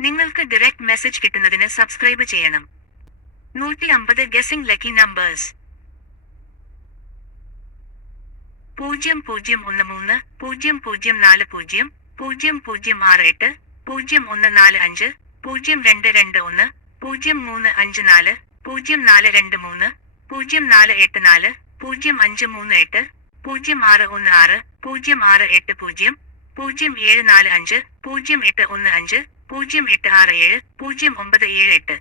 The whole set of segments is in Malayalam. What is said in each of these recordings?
നിങ്ങൾക്ക് ഡയറക്റ്റ് മെസ്സേജ് കിട്ടുന്നതിന് സബ്സ്ക്രൈബ് ചെയ്യണം. നൂറ്റി അമ്പത് ഗസിംഗ് ലക്കി നമ്പേഴ്സ് പൂജ്യം പൂജ്യം ഒന്ന് മൂന്ന് പൂജ്യം പൂജ്യം നാല് പൂജ്യം പൂജ്യം പൂജ്യം ആറ് എട്ട് പൂജ്യം ഒന്ന് നാല് അഞ്ച് പൂജ്യം രണ്ട് രണ്ട് ഒന്ന് പൂജ്യം മൂന്ന് അഞ്ച് നാല് പൂജ്യം നാല് രണ്ട് മൂന്ന് പൂജ്യം നാല് എട്ട് നാല് പൂജ്യം അഞ്ച് മൂന്ന് എട്ട് പൂജ്യം ആറ് ഒന്ന് ആറ് പൂജ്യം ആറ് എട്ട് പൂജ്യം പൂജ്യം ഏഴ് നാല് അഞ്ച് പൂജ്യം എട്ട് ഒന്ന് അഞ്ച് പൂജ്യം എട്ട് ആറ് ഏഴ് പൂജ്യം ഒമ്പത് ഏഴ് എട്ട്.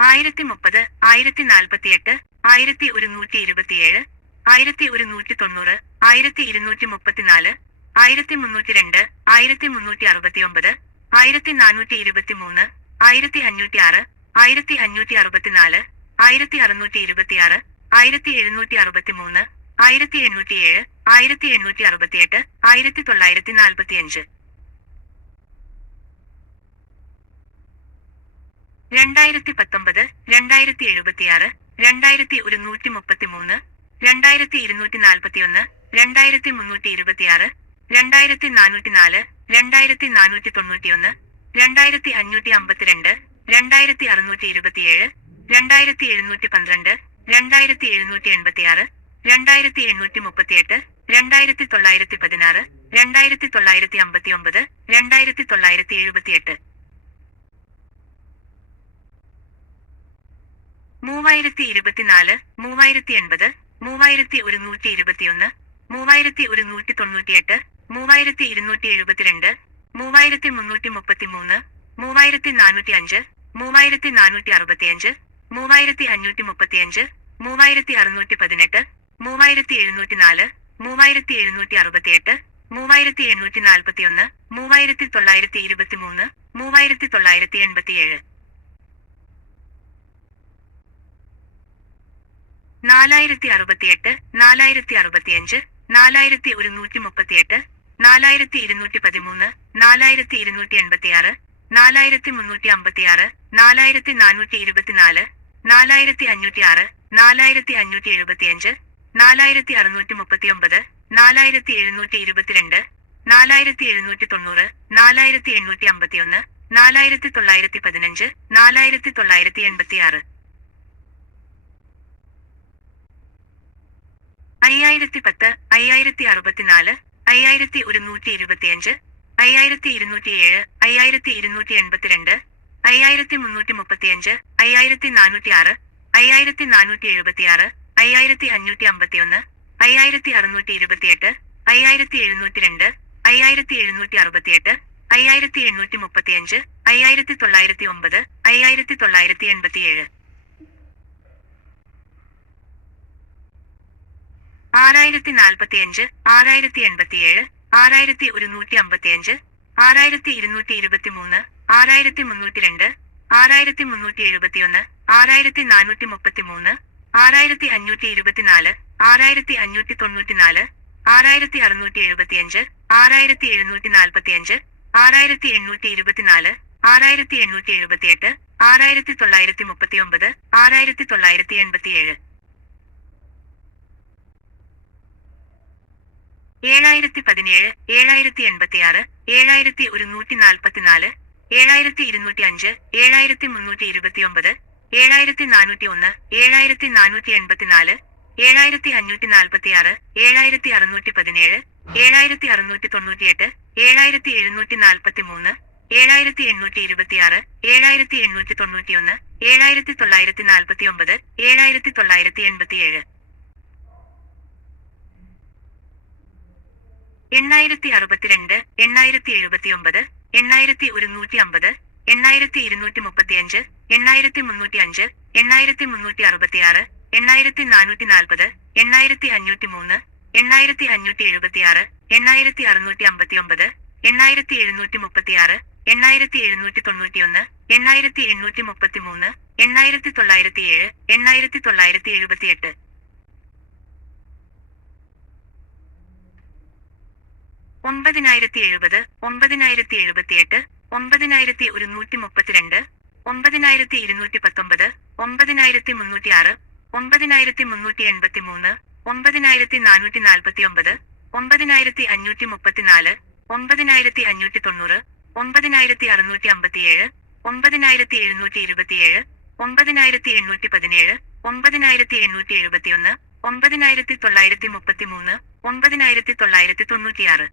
ആയിരത്തി മുപ്പത് ആയിരത്തി നാൽപ്പത്തിയെട്ട് ആയിരത്തി ഒരുന്നൂറ്റി ഇരുപത്തിയേഴ് ആയിരത്തി ഒരുന്നൂറ്റി തൊണ്ണൂറ് ആയിരത്തി ഇരുന്നൂറ്റി മുപ്പത്തിനാല് ആയിരത്തി മുന്നൂറ്റി രണ്ട് ആയിരത്തി മുന്നൂറ്റി അറുപത്തിയൊമ്പത് ആയിരത്തി നാനൂറ്റി ഇരുപത്തി മൂന്ന് ആയിരത്തി അഞ്ഞൂറ്റി ആറ് ആയിരത്തി അഞ്ഞൂറ്റി അറുപത്തിനാല് ആയിരത്തി അറുന്നൂറ്റി ഇരുപത്തിയാറ് ആയിരത്തി എഴുന്നൂറ്റി അറുപത്തി മൂന്ന് ആയിരത്തി എണ്ണൂറ്റി ഏഴ് ആയിരത്തി എണ്ണൂറ്റി അറുപത്തിയെട്ട് ആയിരത്തി തൊള്ളായിരത്തി നാൽപ്പത്തിയഞ്ച് രണ്ടായിരത്തി പത്തൊമ്പത് രണ്ടായിരത്തി എഴുപത്തിയാറ് രണ്ടായിരത്തി ഒരുന്നൂറ്റി മുപ്പത്തിമൂന്ന് രണ്ടായിരത്തി ഇരുന്നൂറ്റി നാൽപ്പത്തിയൊന്ന് രണ്ടായിരത്തി മുന്നൂറ്റി ഇരുപത്തിയാറ് രണ്ടായിരത്തി നാനൂറ്റി നാല് രണ്ടായിരത്തി നാനൂറ്റി തൊണ്ണൂറ്റിയൊന്ന് രണ്ടായിരത്തി അഞ്ഞൂറ്റി അമ്പത്തിരണ്ട് രണ്ടായിരത്തി അറുന്നൂറ്റി ഇരുപത്തിയേഴ് രണ്ടായിരത്തി എഴുന്നൂറ്റി പന്ത്രണ്ട് രണ്ടായിരത്തി എഴുന്നൂറ്റി എൺപത്തിയാറ് രണ്ടായിരത്തി എണ്ണൂറ്റി മുപ്പത്തിയെട്ട് രണ്ടായിരത്തി തൊള്ളായിരത്തി പതിനാറ് രണ്ടായിരത്തി തൊള്ളായിരത്തി അമ്പത്തി ഒമ്പത് രണ്ടായിരത്തി തൊള്ളായിരത്തി എഴുപത്തിയെട്ട് മൂവായിരത്തി ഇരുപത്തിനാല് മൂവായിരത്തി എൺപത് മൂവായിരത്തി ഒരുന്നൂറ്റി ഇരുപത്തിയൊന്ന് മൂവായിരത്തി ഒരുന്നൂറ്റി തൊണ്ണൂറ്റിയെട്ട് മൂവായിരത്തി ഇരുന്നൂറ്റി എഴുപത്തിരണ്ട് മൂവായിരത്തി മുന്നൂറ്റി മുപ്പത്തിമൂന്ന് മൂവായിരത്തി നാനൂറ്റി അഞ്ച് മൂവായിരത്തി നാനൂറ്റി അറുപത്തിയഞ്ച് മൂവായിരത്തി അഞ്ഞൂറ്റി മുപ്പത്തിയഞ്ച് മൂവായിരത്തി അറുന്നൂറ്റി പതിനെട്ട് മൂവായിരത്തി എഴുന്നൂറ്റി നാല് മൂവായിരത്തി എഴുന്നൂറ്റി അറുപത്തിയെട്ട് മൂവായിരത്തി എണ്ണൂറ്റി നാൽപ്പത്തിയൊന്ന് മൂവായിരത്തി തൊള്ളായിരത്തി ഇരുപത്തിമൂന്ന് മൂവായിരത്തി തൊള്ളായിരത്തി എൺപത്തിയേഴ് നാലായിരത്തി അറുപത്തിയെട്ട് നാലായിരത്തി അറുപത്തിയഞ്ച് നാലായിരത്തി ഒരുന്നൂറ്റി മുപ്പത്തിയെട്ട് നാലായിരത്തി ഇരുന്നൂറ്റി പതിമൂന്ന് നാലായിരത്തി ഇരുന്നൂറ്റി എൺപത്തിയാറ് നാലായിരത്തി മുന്നൂറ്റി അമ്പത്തിയാറ് നാലായിരത്തി നാനൂറ്റി ഇരുപത്തിനാല് നാലായിരത്തി അഞ്ഞൂറ്റി ആറ് നാലായിരത്തി അഞ്ഞൂറ്റി എഴുപത്തിയഞ്ച് നാലായിരത്തി അറുന്നൂറ്റി മുപ്പത്തിയൊമ്പത് നാലായിരത്തി എഴുന്നൂറ്റി ഇരുപത്തിരണ്ട് നാലായിരത്തി എഴുന്നൂറ്റി തൊണ്ണൂറ് നാലായിരത്തി എണ്ണൂറ്റി അമ്പത്തിയൊന്ന് നാലായിരത്തി തൊള്ളായിരത്തി പതിനഞ്ച് നാലായിരത്തി തൊള്ളായിരത്തി എൺപത്തിയാറ് അയ്യായിരത്തി പത്ത് അയ്യായിരത്തി അറുപത്തിനാല് അയ്യായിരത്തി ഒരുന്നൂറ്റി ഇരുപത്തിയഞ്ച് അയ്യായിരത്തി ഇരുന്നൂറ്റിയേഴ് അയ്യായിരത്തി ഇരുന്നൂറ്റി എൺപത്തിരണ്ട് അയ്യായിരത്തി മുന്നൂറ്റി മുപ്പത്തിയഞ്ച് അയ്യായിരത്തി നാനൂറ്റി ആറ് അയ്യായിരത്തി നാനൂറ്റി എഴുപത്തിയാറ് അയ്യായിരത്തി അഞ്ഞൂറ്റി അമ്പത്തിയൊന്ന് അയ്യായിരത്തി അറുന്നൂറ്റി ഇരുപത്തിയെട്ട് അയ്യായിരത്തി എഴുന്നൂറ്റി രണ്ട് അയ്യായിരത്തി എഴുന്നൂറ്റി അറുപത്തിയെട്ട് അയ്യായിരത്തി എണ്ണൂറ്റി മുപ്പത്തിയഞ്ച് അയ്യായിരത്തി തൊള്ളായിരത്തി ഒമ്പത് അയ്യായിരത്തി തൊള്ളായിരത്തി എൺപത്തിയേഴ് ആറായിരത്തി നാൽപ്പത്തിയഞ്ച് ആറായിരത്തി എൺപത്തിയേഴ് ആറായിരത്തി ഒരുന്നൂറ്റി അമ്പത്തിയഞ്ച് ആറായിരത്തി ഇരുന്നൂറ്റി ഇരുപത്തിമൂന്ന് ആറായിരത്തി മുന്നൂറ്റി രണ്ട് ആറായിരത്തി മുന്നൂറ്റി എഴുപത്തിയൊന്ന് ആറായിരത്തി നാനൂറ്റി മുപ്പത്തിമൂന്ന് ആറായിരത്തി അഞ്ഞൂറ്റി ഇരുപത്തിനാല് ആറായിരത്തി അഞ്ഞൂറ്റി തൊണ്ണൂറ്റിനാല് ആറായിരത്തി അറുന്നൂറ്റി എഴുപത്തിയഞ്ച് ആറായിരത്തി എഴുന്നൂറ്റി നാൽപ്പത്തിയഞ്ച് ആറായിരത്തി എണ്ണൂറ്റി ഇരുപത്തിനാല് ആറായിരത്തി എണ്ണൂറ്റി എഴുപത്തിയെട്ട് ആറായിരത്തി തൊള്ളായിരത്തി മുപ്പത്തിയൊമ്പത് ആറായിരത്തി തൊള്ളായിരത്തി എൺപത്തിയേഴ് ഏഴായിരത്തി പതിനേഴ് ഏഴായിരത്തി എൺപത്തിയാറ് ഏഴായിരത്തി ഒരുന്നൂറ്റി നാൽപ്പത്തിനാല് ഏഴായിരത്തി ഇരുന്നൂറ്റി അഞ്ച് ഏഴായിരത്തി മുന്നൂറ്റി ഇരുപത്തിയൊമ്പത് ഏഴായിരത്തി നാനൂറ്റി ഒന്ന് ഏഴായിരത്തി നാനൂറ്റി എൺപത്തിനാല് ഏഴായിരത്തി അഞ്ഞൂറ്റി നാൽപ്പത്തി ആറ് ഏഴായിരത്തി അറുന്നൂറ്റി പതിനേഴ് ഏഴായിരത്തി അറുന്നൂറ്റി തൊണ്ണൂറ്റിയെട്ട് ഏഴായിരത്തി എഴുന്നൂറ്റി നാൽപ്പത്തി മൂന്ന് ഏഴായിരത്തി എണ്ണൂറ്റി ഇരുപത്തിയാറ് ഏഴായിരത്തി എണ്ണൂറ്റി തൊണ്ണൂറ്റിയൊന്ന് ഏഴായിരത്തി തൊള്ളായിരത്തി നാൽപ്പത്തി ഒമ്പത് ഏഴായിരത്തി തൊള്ളായിരത്തി എൺപത്തിയേഴ് എണ്ണായിരത്തി അറുപത്തിരണ്ട് എണ്ണായിരത്തി എഴുപത്തിയൊമ്പത് എണ്ണായിരത്തി ഒരുന്നൂറ്റി അമ്പത് എണ്ണായിരത്തി ഇരുന്നൂറ്റി മുപ്പത്തിയഞ്ച് എണ്ണായിരത്തി മുന്നൂറ്റി അഞ്ച് എണ്ണായിരത്തി മുന്നൂറ്റി അറുപത്തിയാറ് എണ്ണായിരത്തി നാനൂറ്റി നാൽപ്പത് എണ്ണായിരത്തി അഞ്ഞൂറ്റി മൂന്ന് എണ്ണായിരത്തി അഞ്ഞൂറ്റി എഴുപത്തിയാറ് എണ്ണായിരത്തി അറുന്നൂറ്റി അമ്പത്തിയൊമ്പത് എണ്ണായിരത്തി എഴുന്നൂറ്റി മുപ്പത്തിയാറ് എണ്ണായിരത്തി എഴുന്നൂറ്റി തൊണ്ണൂറ്റിയൊന്ന് എണ്ണായിരത്തി എണ്ണൂറ്റി മുപ്പത്തിമൂന്ന് എണ്ണായിരത്തി തൊള്ളായിരത്തി ഏഴ് എണ്ണായിരത്തി തൊള്ളായിരത്തി എഴുപത്തിയെട്ട് ഒമ്പതിനായിരത്തി എഴുപത് ഒമ്പതിനായിരത്തി എഴുപത്തിയെട്ട് ഒമ്പതിനായിരത്തി ഒരുന്നൂറ്റി മുപ്പത്തിരണ്ട് ഒമ്പതിനായിരത്തി ഇരുന്നൂറ്റി പത്തൊമ്പത് ഒമ്പതിനായിരത്തി മുന്നൂറ്റി ആറ് ഒമ്പതിനായിരത്തി മുന്നൂറ്റി എൺപത്തി മൂന്ന് ഒമ്പതിനായിരത്തി നാനൂറ്റി നാൽപ്പത്തി ഒമ്പത് ഒമ്പതിനായിരത്തി അഞ്ഞൂറ്റി മുപ്പത്തിനാല് ഒമ്പതിനായിരത്തി അഞ്ഞൂറ്റി തൊണ്ണൂറ് ഒമ്പതിനായിരത്തി അറുന്നൂറ്റി അമ്പത്തിയേഴ് ഒമ്പതിനായിരത്തി എഴുന്നൂറ്റി ഇരുപത്തിയേഴ് ഒമ്പതിനായിരത്തി എണ്ണൂറ്റി പതിനേഴ് ഒമ്പതിനായിരത്തി എണ്ണൂറ്റി എഴുപത്തിയൊന്ന് ഒമ്പതിനായിരത്തി തൊള്ളായിരത്തി മുപ്പത്തിമൂന്ന് ഒമ്പതിനായിരത്തി തൊള്ളായിരത്തി തൊണ്ണൂറ്റിയാറ്